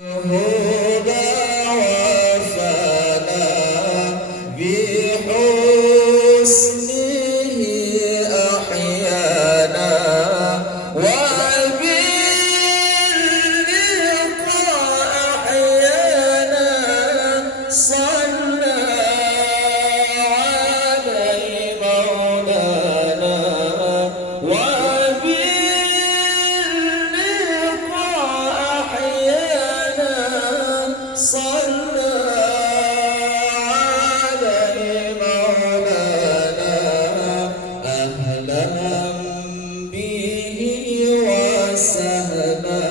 هدى وفنا بحسنه أحيانا وباللقاء أحيانا صلى عليه مولانا صلى عليه مولانا أهلا به وسهلا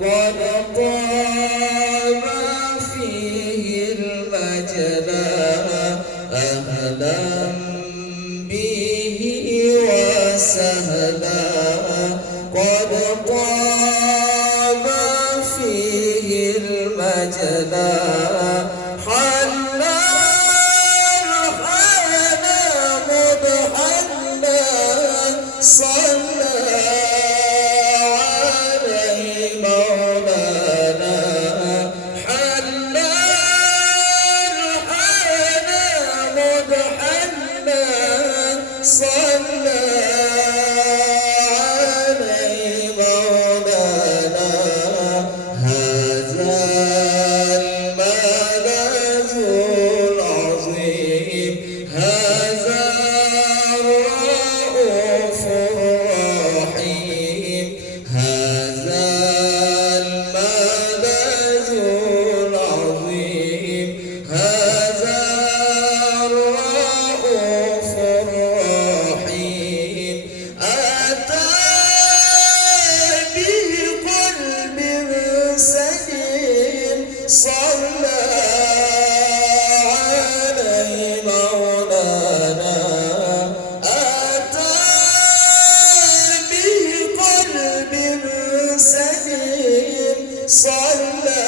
قد طاب فيه المجنى أهلا به وسهلا قد طاب فيه المجنى حلا رحانا مضحنا صلى عليه مولانا حلا رحانا مضحنا صلى صلى عليه مولانا أتى بقلب سليم صلى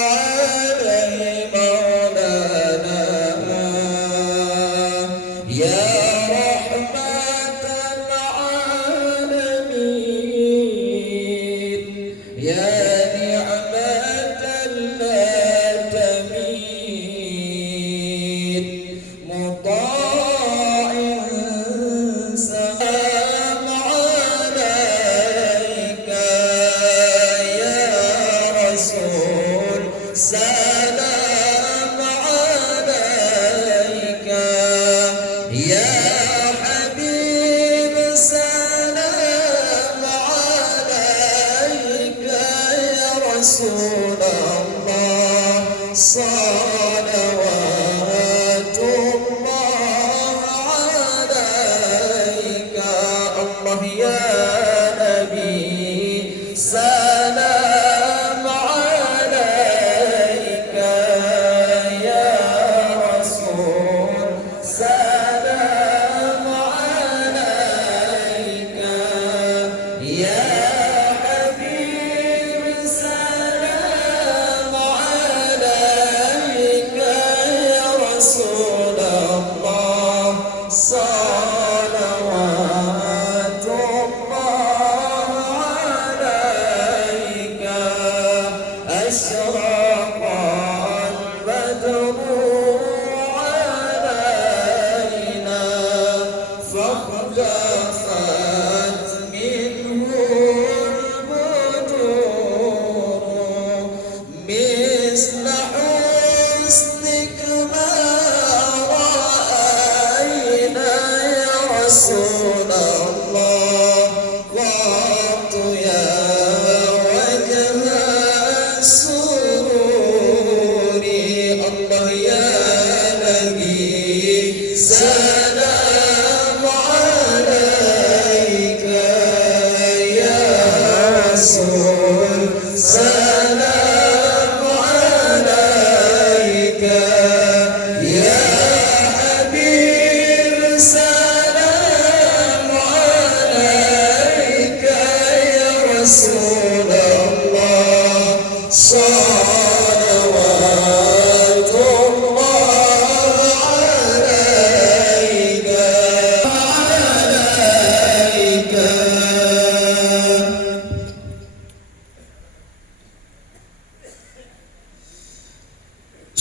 عليه مولانا يا رحمة العالمين يا سلام عليك يا حبيب سلام عليك يا رسول الله صلوات الله عليك الله يا نبي سلام عليك يا رسول سلام عليك يا حبيب سلام عليك يا رسول الله صلوات الله عليك أشرق البدر علينا فاختفت منه البدور مثل حسنك ما رأينا يا رسول الله قط يا وجه السرور الله يا نبي سلام عليك يا رسول سلام عليك يا حبيب سلام عليك يا رسول الله صلوات الله عليك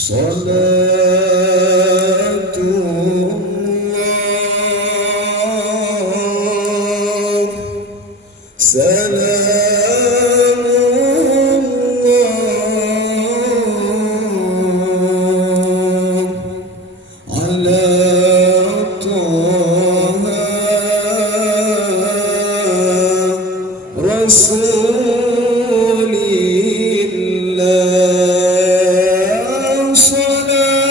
صلاة الله سلام الله على طه رسول الله صلاة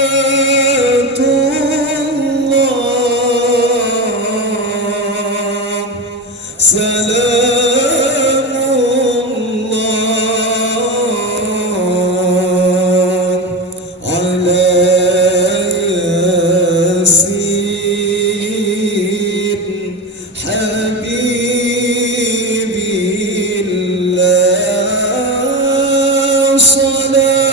الله سلام الله على ياسين حبيب الله صلاة